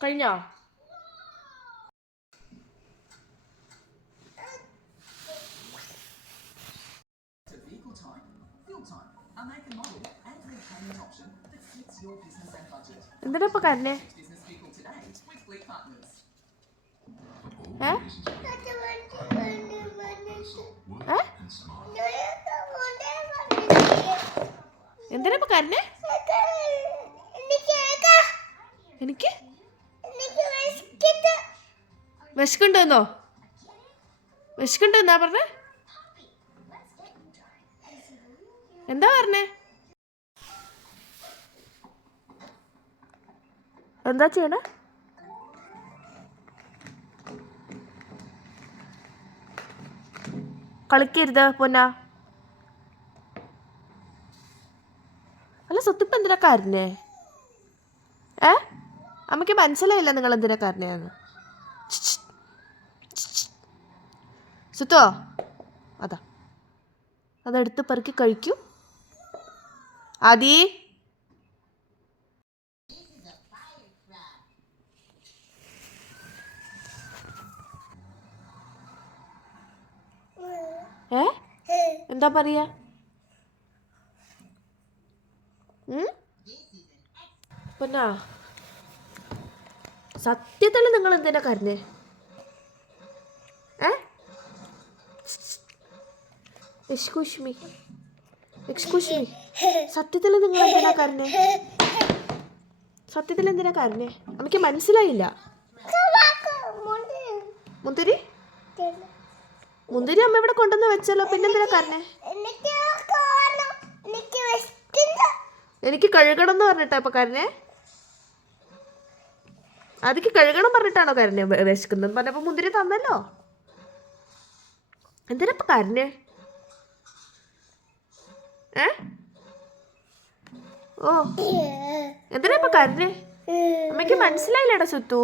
കഴിഞ്ഞോ? എന്തിനാ ഇപ്പൊ കരഞ്ഞേ? എന്തിനാ ഇപ്പൊ കരഞ്ഞേ? എനിക്ക് വിശക്കുണ്ടോന്നോ? വിശക്കുണ്ടോന്നാ പറഞ്ഞേ? എന്താ പറഞ്ഞേ? എന്താ ചെയ്യണേ? കളിക്കരുത് പൊന്ന. അല്ല സ്വത്തിപ്പ് എന്തിനാ കരഞ്ഞേ? അമ്മയ്ക്ക് മനസ്സിലായില്ല നിങ്ങൾ എന്തിനാ കരഞ്ഞേന്ന്. സുത്തോ അതെടുത്ത് പെറുക്കി കഴിക്കൂ. ആദി എന്താ പറയാ? പൊന്നാ സത്യത്തിൽ നിങ്ങൾ എന്തിനാ കരഞ്ഞേ? എക്സ്ക്യൂസ് മീ സത്യത്തിൽ നിങ്ങൾ എന്തിനാ കരഞ്ഞേ? സത്യത്തിൽ എന്തിനാ കരഞ്ഞേ? എനിക്ക് മനസ്സിലായില്ല. മുന്തിരി അമ്മ ഇവിടെ കൊണ്ടുവന്ന് വെച്ചല്ലോ, പിന്നെന്തിനാ കരഞ്ഞേ? എനിക്ക് കഴുകണം എന്ന് പറഞ്ഞിട്ടാ ഇപ്പൊ കരഞ്ഞേ? അതിക്ക് കഴുകണം പറഞ്ഞിട്ടാണോ കരഞ്ഞേ? വിശക്കുന്നെന്ന് പറഞ്ഞപ്പോ മുന്തിരി തന്നല്ലോ. എന്തിനാ ഇപ്പൊ കരഞ്ഞേ? എന്തിനാ ഇപ്പൊ കരഞ്ഞേ? അമ്മയ്ക്ക് മനസ്സിലായില്ലടാ സുത്തു.